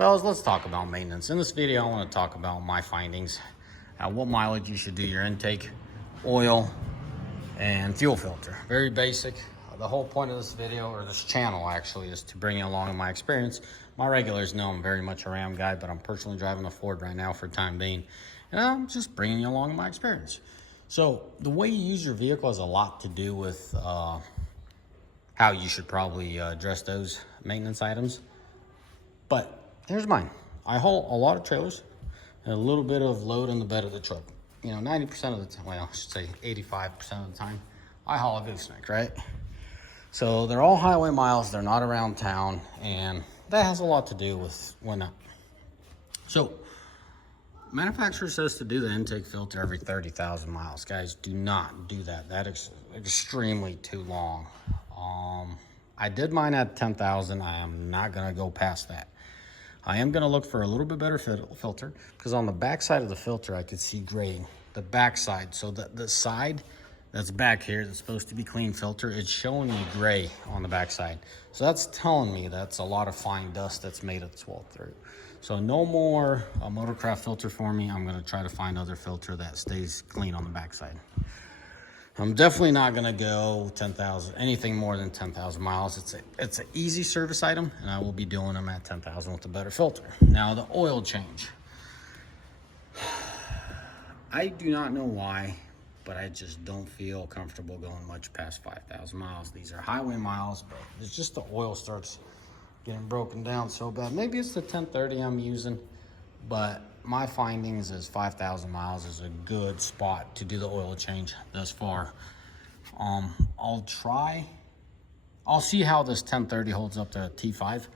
Fellas, let's talk about maintenance. In this video, I want to talk about my findings, what mileage you should do your intake, oil, and fuel filter. Very basic. The whole point of this video, or this channel actually, is to bring you along in my experience. My regulars know I'm very much a Ram guy, but I'm personally driving a Ford right now for the time being. And I'm just bringing you along in my experience. So the way you use your vehicle has a lot to do with how you should probably address those maintenance items. But here's mine. I haul a lot of trailers and a little bit of load in the bed of the truck. You know, 90% of the time, well, I should say 85% of the time, I haul a gooseneck, right? So they're all highway miles, they're not around town, and that has a lot to do with when not. So, manufacturer says to do the intake filter every 30,000 miles. Guys, do not do that. That is extremely too long. I did mine at 10,000. I am not gonna go past that. I am gonna look for a little bit better filter, because on the back side of the filter, I could see graying. The back side, so the side that's back here that's supposed to be clean filter, it's showing me gray on the back side. So that's telling me that's a lot of fine dust that's made its way through. So no more Motorcraft filter for me. I'm gonna try to find other filter that stays clean on the back side. I'm definitely not gonna go 10,000, anything more than 10,000 miles. It's an easy service item, and I will be doing them at 10,000 with a better filter. Now the oil change. I do not know why, but I just don't feel comfortable going much past 5,000 miles. These are highway miles, but it's just the oil starts getting broken down so bad. Maybe it's the 1030 I'm using, but my findings is 5,000 miles is a good spot to do the oil change thus far. I'll see how this 1030 holds up to T5,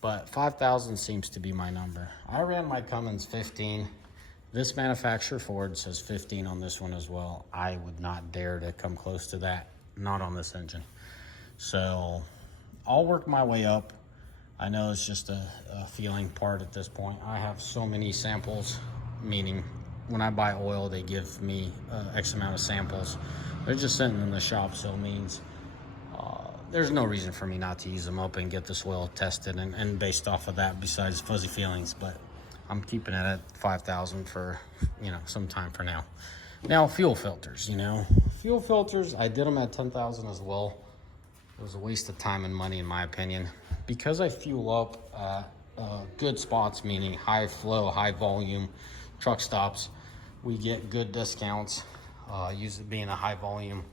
but 5,000 seems to be my number. I ran my Cummins 15. This manufacturer, Ford, says 15 on this one as well. I would not dare to come close to that, not on this engine. So I'll work my way up. I know it's just a feeling part at this point. I have so many samples, meaning when I buy oil, they give me X amount of samples. They're just sitting in the shop, so it means there's no reason for me not to use them up and get this oil tested and based off of that, besides fuzzy feelings. But I'm keeping it at 5,000 for, some time for now. Now, fuel filters, Fuel filters, I did them at 10,000 as well. It was a waste of time and money, in my opinion. Because I fuel up at good spots, meaning high flow, high volume truck stops, we get good discounts, usually being a high volume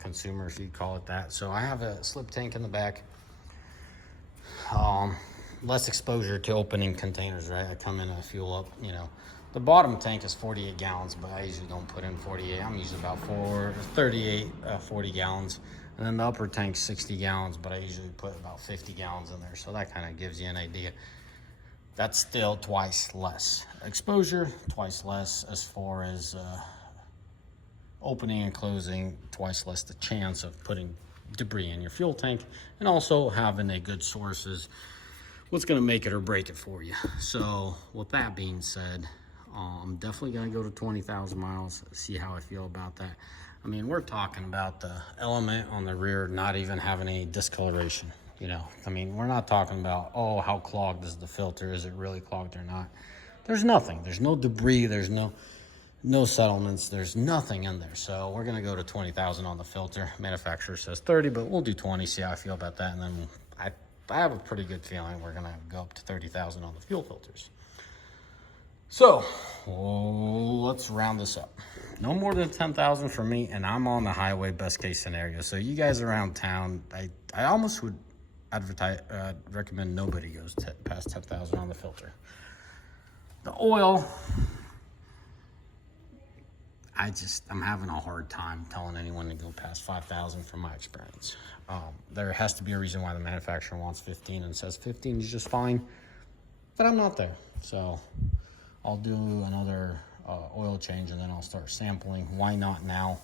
consumer, if you'd call it that. So I have a slip tank in the back. Less exposure to opening containers, right? I come in and I fuel up, The bottom tank is 48 gallons, but I usually don't put in 48. I'm usually about 40 gallons. And then the upper tank's 60 gallons, but I usually put about 50 gallons in there. So that kind of gives you an idea. That's still twice less exposure, twice less as far as opening and closing, twice less the chance of putting debris in your fuel tank. And also having a good source is what's going to make it or break it for you. So with that being said, I'm definitely going to go to 20,000 miles, see how I feel about that. I mean, we're talking about the element on the rear not even having any discoloration, I mean, we're not talking about, oh, how clogged is the filter? Is it really clogged or not? There's nothing. There's no debris. There's no settlements. There's nothing in there. So we're going to go to 20,000 on the filter. Manufacturer says 30, but we'll do 20, see how I feel about that. And then I have a pretty good feeling we're going to go up to 30,000 on the fuel filters. So let's round this up. No more than 10,000 for me, and I'm on the highway, best case scenario. So you guys around town, I almost would recommend nobody goes past 10,000 on the filter. The oil, I'm having a hard time telling anyone to go past 5,000 from my experience. There has to be a reason why the manufacturer wants 15 and says 15 is just fine, but I'm not there. So I'll do another oil change, and then I'll start sampling. Why not now?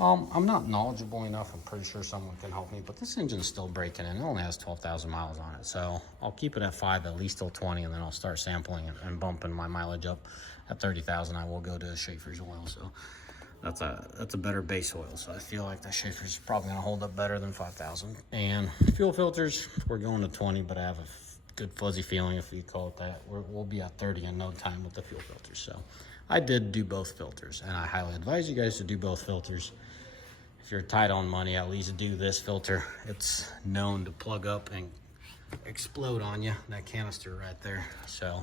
I'm not knowledgeable enough. I'm pretty sure someone can help me, but this engine's still breaking in. It only has 12,000 miles on it. So I'll keep it at 5, at least till 20, and then I'll start sampling and bumping my mileage up. At 30,000, I will go to Schaefer's oil. So that's a better base oil. So I feel like that Schaefer's is probably gonna hold up better than 5,000. And fuel filters, we're going to 20, but I have a good fuzzy feeling, if you call it that. We'll be at 30 in no time with the fuel filters. So I did do both filters, and I highly advise you guys to do both filters. If you're tight on money, at least do this filter. It's known to plug up and explode on you, that canister right there. So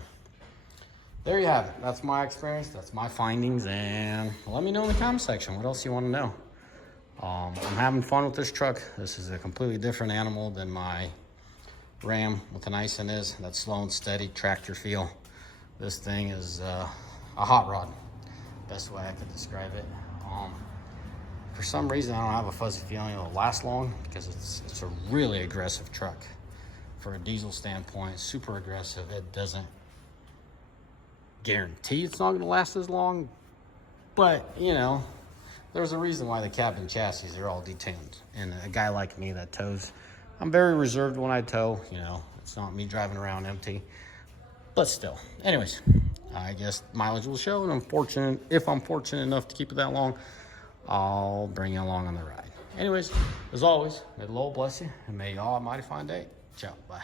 there you have it. That's my experience, that's my findings, and let me know in the comment section what else you want to know. I'm having fun with this truck. This is a completely different animal than my Ram with an ice in is. That slow and steady tractor feel. This thing is a hot rod, best way I could describe it. For some reason I don't have a fuzzy feeling it'll last long, because it's a really aggressive truck. For a diesel standpoint, super aggressive. It doesn't guarantee it's not going to last as long, but you know, there's a reason why the cab and chassis are all detuned. And a guy like me that tows, I'm very reserved when I tow. You know, it's not me driving around empty, but still. Anyways, I guess mileage will show, and if I'm fortunate enough to keep it that long, I'll bring you along on the ride. Anyways, as always, may the Lord bless you, and may you all have a mighty fine day. Ciao, bye.